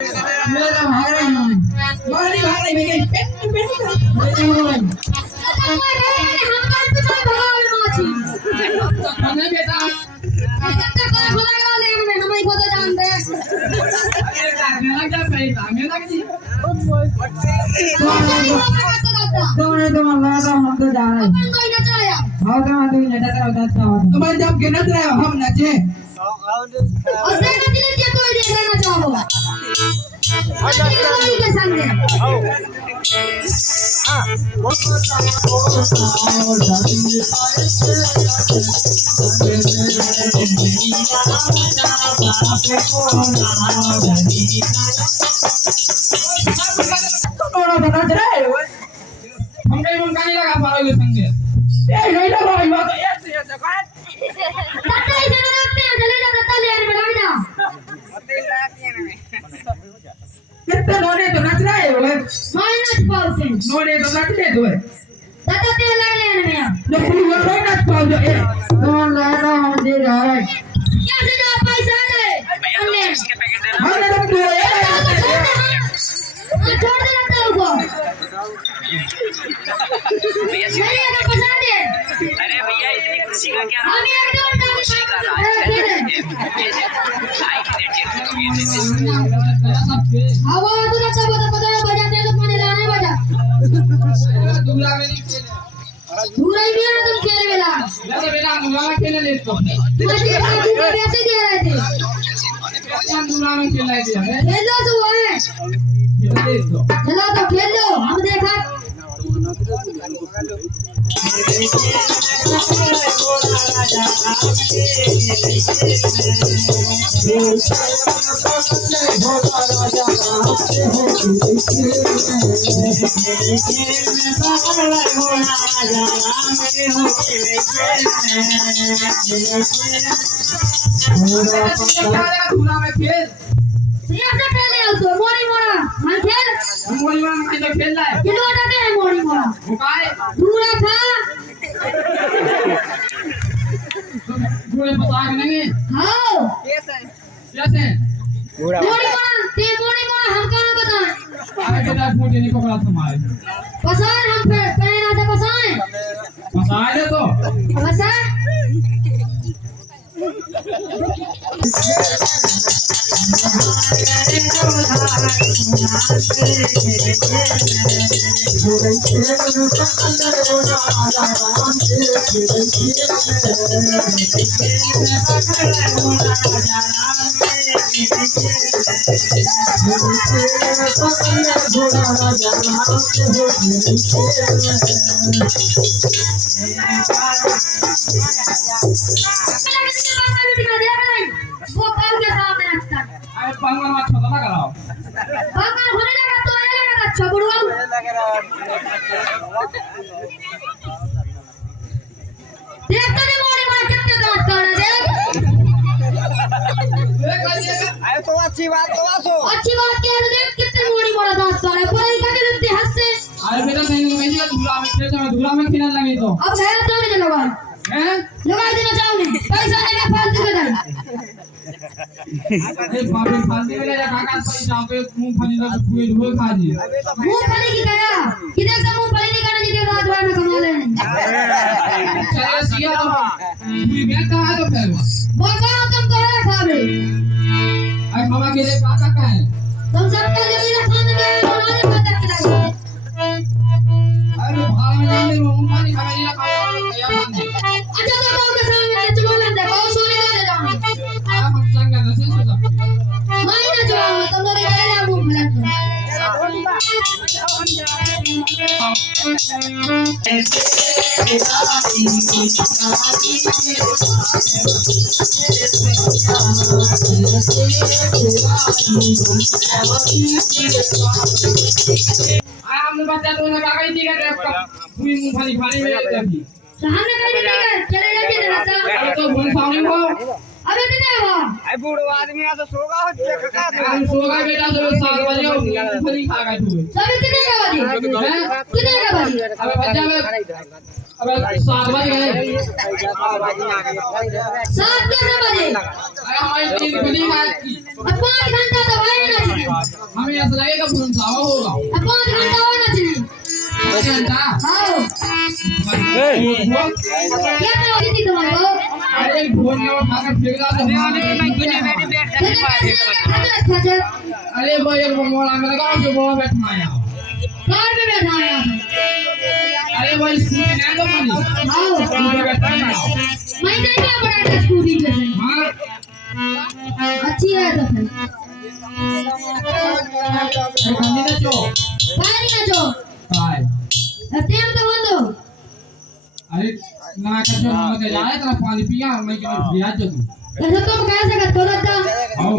मेरा भाई मारी भाई मेरे पेट पेट हमें बेटा तुम्हारे जब गिनत रहे हो हम नचे हम कहीं मुंगा नहीं लगा पाओगे संगे ये नहीं लगा भाई बात ऐसे काय तत्ते इसे रखते हैं चले जा तत्ता ले में लग जा होते लाती है ना कितने नोने तो नाच रहे हो -% नोने तो नाच रहे हो तत्ता ते ले में जो पूरी वो नाच पाओ जो ए कौन लाना हम दे रहा है क्या से जा पैसा दे हमने हमने तो दे छोड़ दे लगता है वो भैया का पसंद है अरे भैया इतनी खुशी का क्या हम एकदम खुशी का राज हवा तो अच्छा बता बजाते हैं तो पानी लाने बजा दूरा में नहीं खेले दूरा ही नहीं तुम खेले बेला मैं तो बेटा दूरा में खेले ले तो मुझे बाबू को कैसे दे रहे थे दूरा में खेल रहे थे खेलो तो है चलो तो खेल लो हम देखा मोरी मोरा मन खेल मोरी मोरा मैं तो खेल रहा है किलो उठाते हैं मोरी मोरा काय दूरा था पूरे पता नहीं हां कैसे मोरी मोरा हम कहां बताएं अरे बेटा मुझे नहीं पकड़ा तुम्हारे पसार हम पहना था पसाए दे तो पसा पंगन मत छोटा लगा रहा पंगन होने लगा तो ये लगा अच्छा बुढ़वा लगा रहा देख तो नहीं मोरे मोरे कितने दांत काढ़ा देख अरे तो अच्छी बात क्या है देख कितने मोरे मोरे दांत काढ़ा पर ये क्या करते हंसते अरे बेटा मैं धूला में खेलने लगी तो अब मैं तो नहीं लगा हैं लगा देना चाहूंगी पैसा लेगा फालतू का नहीं अरे बाप रे फालतू वाला काका पैसा पे मूंगफली का पूरे ढोल खा जी मूंगफली की गया किधर से मूंगफली निकालने जी के रात भर में कमा ले चलो सिया पूरी बैग का है तो फिर वो का तुम तो है खावे अरे मामा के लिए काका का है तुम सब के लिए मेरा खाने में बनाने पता खिलाओ अरे भाग में जाने मूंगफली खाने लिए खाओ या खाने अच्छा तो बाबू के सामने चलो ले बहुत सोने दे जाऊंगी हम संग नसे सोचा मैं ना जाऊं तुम्हारे घर ना मुंह बुला हमने बच्चा तो ना कागज दिया पूरी मूंगफली खाने में जाती हमने कहीं नहीं चले जाते रास्ता तो बोल सामने हो अबे कितने हो आई बूढ़ो आदमी आ तो सोगा हो का सोगा बेटा तो 7 बजे मूंगफली खा गए तू सब कितने का बजे कितने का बजे अबे बच्चा में अबे 7 बज गए 7 कैसे बजे अरे हमारी नींद खुली आज की अब 5 घंटा तो है ना जी हमें ऐसा लगेगा फोन सावा होगा अब 5 घंटा हो ना जी 5 घंटा आओ क्या करोगी थी तुम्हारे को अरे फोन में उठाकर फेंक रहा था अरे भाई एक मोबाइल में लगा जो बोला बैठा आया कार में बैठा है अरे भाई स्कूटी ना तो मनी आओ स्कूटी बैठा है मैं देखिए बड़ा स्कूटी पे से हां अच्छी है तो फिर बंदी ना जो पानी ना जो हाय तेल तो बंदो अरे ना का जो ना के जाए तेरा पानी पिया मैं के बिया जो तू ऐसा तुम कैसे कर तो रखता आओ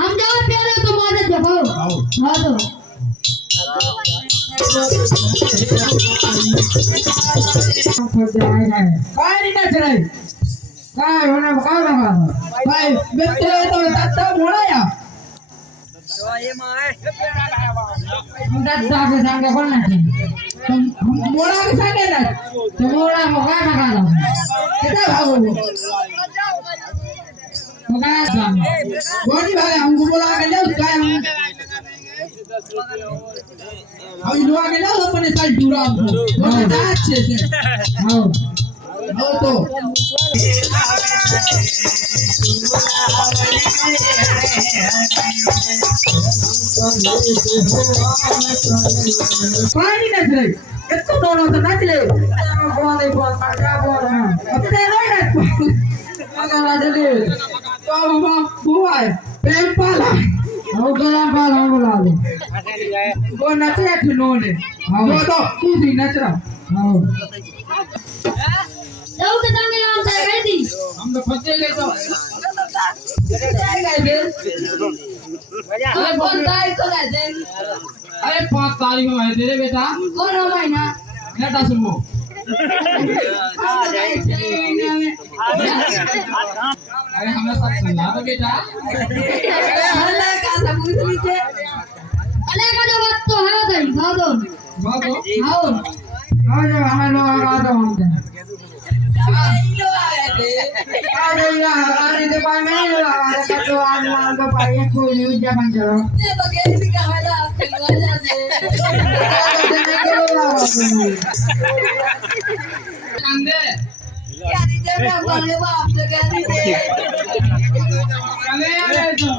हम जाओ प्यारे तो मदद दो आओ हां तो पानी ना चले काय होना काय लगा भाई बेटे तो तत्ता मोड़ाया हम तत्ता के संगे कौन ना थी तुम मोड़ा के संगे ना तो मोड़ा को काय लगा दो कितना भागो वो काय था बॉडी भागे हमको बोला के ले काय हम अभी लोग आगे जाओ अपने साल टूरा हमको बहुत अच्छे से हाँ हाँ तो पानी नच रही कितना दोनों से नच ले कौन है कौन क्या बोल रहा है अपने नहीं नच अगर आज ले तो हम हुआ है प्रेम पाला वो गला पाला हम बोला ले वो नच रहा था नोने वो तो तू भी नच रहा हाँ जाओ के संगे नाम से गई थी हम तो फंसे गए तो अरे कौन तारीख को गए थे अरे 5 तारीख में आए थे रे बेटा कौन हो महीना बेटा सुनो अरे हमें सब समझा दो बेटा अल्लाह का सबूत लीजिए अल्लाह का जो बात तो है उधर खाओ दो बात हो आओ आज हमें लोग आ दो हम आज तो पाए में नहीं लगा रहा तो आज मान तो पाए कोई न्यूज़ जमा करो ये तो कैसी कहानी आपके वजह से अंदे क्या दीजिए मैं अपने बाप से कह दीजिए अरे तो